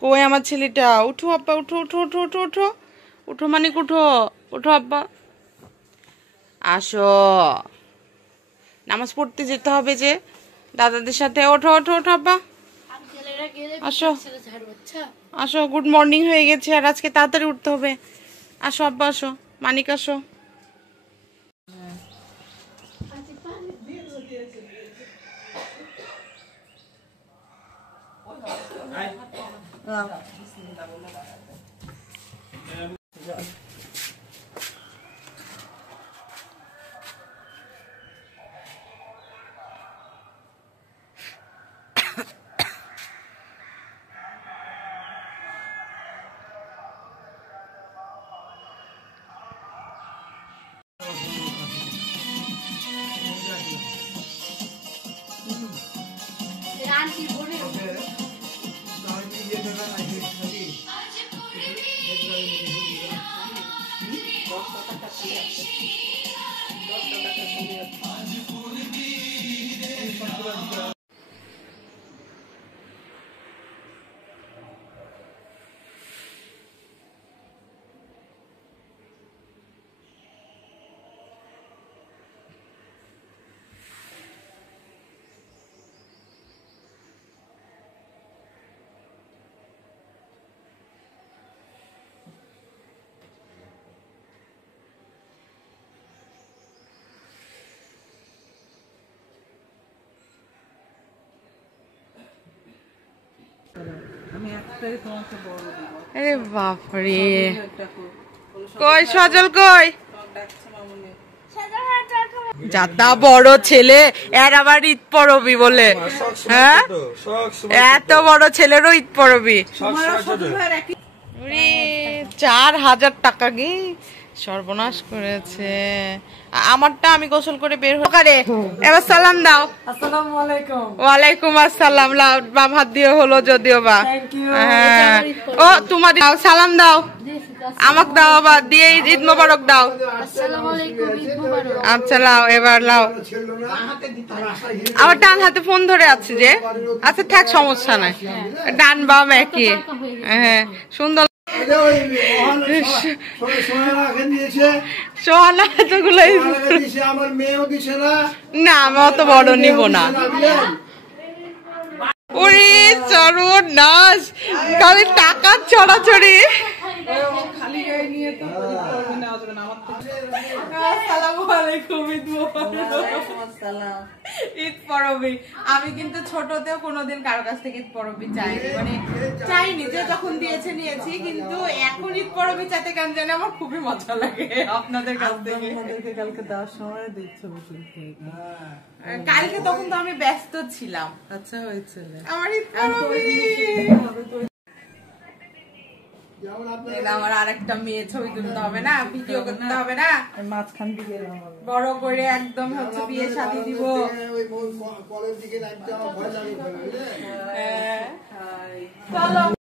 কই আমার ছেলেটা? উঠো আব্বা, উঠো উঠো উঠো উঠো উঠো উঠো, মানিক উঠো, উঠো আব্বা, আসো, নামাজ পড়তে যেতে হবে যে দাদাদের সাথে। ওঠো ওঠো ওঠো আব্বা, আসো আসো, গুড মর্নিং হয়ে গেছে আর আজকে তাড়াতাড়ি উঠতে হবে। আসো আব্বা, আসো, মানিক আসো। আরে বাপরে, কই সজল, কই যাতা বড় ছেলে এর আবার ঈদ পরবি বলে? হ্যাঁ, এত বড় ছেলেরও ঈদ পরবি? 4000 টাকা কি সর্বনাশ করেছে। আমারটা আমি গোসল করে বের হয়ে এবার সালাম দাও। আসসালামু আলাইকুম। ওয়ালাইকুম আসসালাম। বাম হাত দিয়ে হলো যদিও বা। হ্যাঁ, ও তোমার সালাম দাও, আমাকে দাও আবার দিয়ে, ঈদ মোবারক দাও। আচ্ছা লাও, এবার লাও। আমার ডান হাতে ফোন ধরে আছে যে। আচ্ছা থাক, সমস্যা নাই, ডান বাম একই। হ্যাঁ, সুন্দর। না আমি অত বড় নিব না। ওরে সর্বনাশ, খালি টাকার ছড়াছড়ি। ঈদ পরবি, আমি কিন্তু ছোটতেও কোনোদিন কারো কাছ থেকে ঈদ পরবি চাইনি, মানে চাইনি, যে যখন দিয়েছে নিয়েছি, কিন্তু এখন ঈদ পরবি চাইতে কেন জানি আমার খুবই মজা লাগে আপনাদের কাছ থেকে। কালকে দেওয়ার সময় দিচ্ছে, কালকে তখন তো আমি ব্যস্ত ছিলাম। আচ্ছা হয়েছিল আমার ঈদ পরবি। আমার আরেকটা মেয়ে ছবি তুলতে হবে না, ভিডিও করতে হবে না, মাঝখান দিকে বড় করে একদম হচ্ছে বিয়ে শাদী দিব।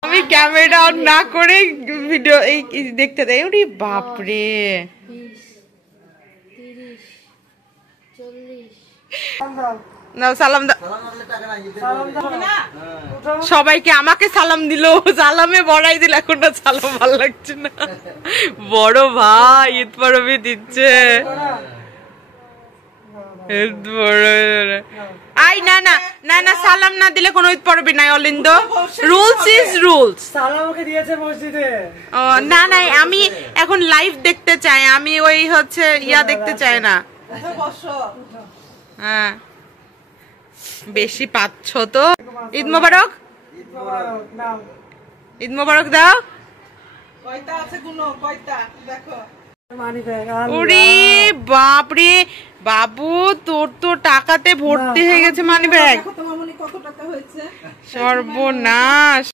আমি ক্যামেরা অন না করে ভিডিও এই দেখতে দেয়। ওরে বাপরে, না সালাম দাও সবাইকে। আমাকে সালাম দিল, সালামে বড়াই দিল, এখন না সালাম ভালো লাগছে না। বড় ভাই ঈদ পরবি দিচ্ছে। আই না না না না, সালাম না দিলে কোনো ঈদ পরবি নাই অলিন্দ। Rules is rules. সালামকে দিয়েছে মসজিদে। ও না না, আমি এখন লাইভ দেখতে চাই, আমি ওই হচ্ছে ইয়া দেখতে চাই না। হ্যাঁ, বেশি পাচ্ছ তো। ঈদ মোবারক, ঈদ মোবারক দাও। ওরে বাপরে বাবু, তোর তো টাকাতে ভর্তি হয়ে গেছে মানি ব্যাগ। সর্বনাশ।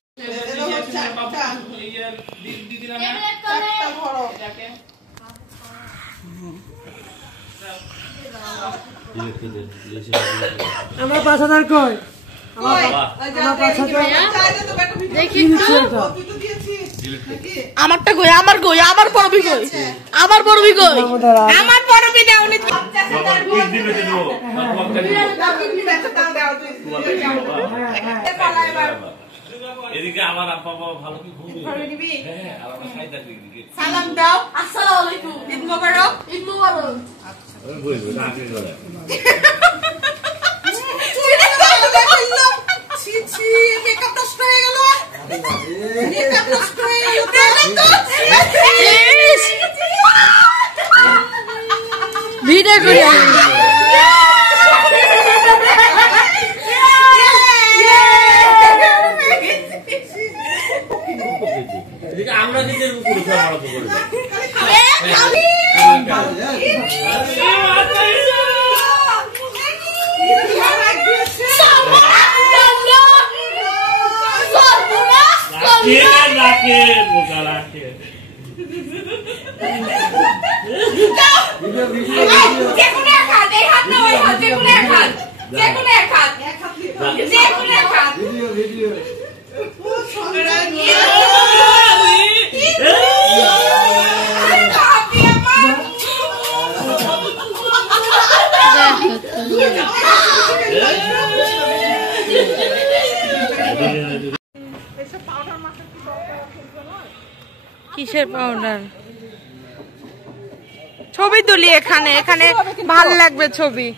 আমার 5000 কই? আমারটা কই? আমার কই? আমার পরবি কই? আমার পরবি কই? আমার পরবি দাওনি। এদিকে আমার আব্বা বাবা ভালো কি ঘুমিয়ে হ্যাঁ আর আমার সাইদার দিকে সালাম দাও। আসসালামু আলাইকুম। ঈদ মোবারক। ঈদ মোবারক। আমি বলবো না আগে করে মেকআপ নষ্ট হয়ে গেল। মেকআপ নষ্ট হয়ে গেল। ভিডিও করে এদিকে আমরা নিজের উপরে খাওয়া করব রাখে বোকা রাখে কিসের পাউডার? ছবি তুলি এখানে, এখানে ভাল লাগবে ছবি।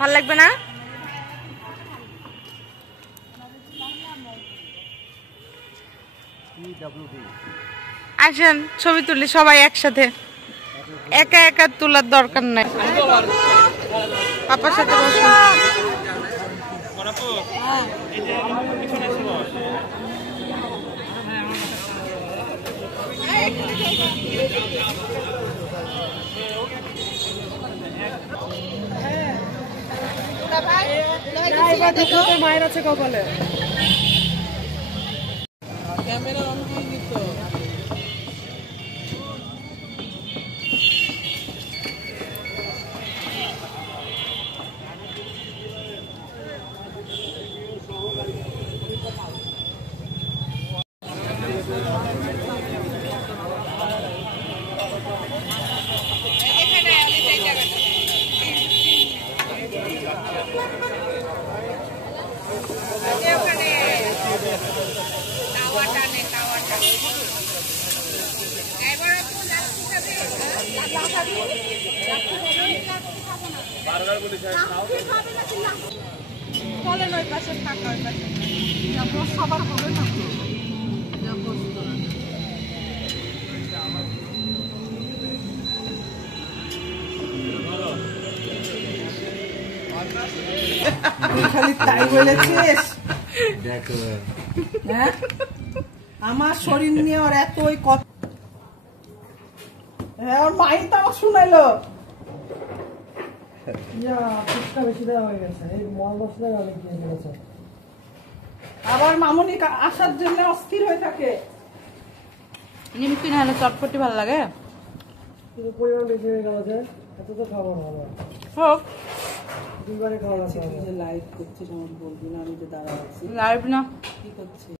ভাল লাগবে না? আসেন ছবি তুলি সবাই একসাথে, একা একা তোলার দরকার নাই। পাপার সাথে বসুন। মায়ের আছে কপালে। বলেন ওই পাশে থাকা, ওই পাশে সবার হবে না। খালি তাই বলেছিস? হ্যাঁ, আমার শরীর নিয়ে ওর এতই কথা। হ্যাঁ, ওর মাই তো আমার শুনাইলো। আবার মামুনি আসার জন্য অস্থির হয়ে থাকে। নিমকি না হলে চটপটি ভালো লাগে। পরিমাণ বেশি হয়ে গেল যে এত তো খাবো ভালো। হোক, দুইবারে খাওয়া লাইভ করছিস আমার বলবি না, আমি তো দাঁড়া আছি লাইভ না কি করছিস?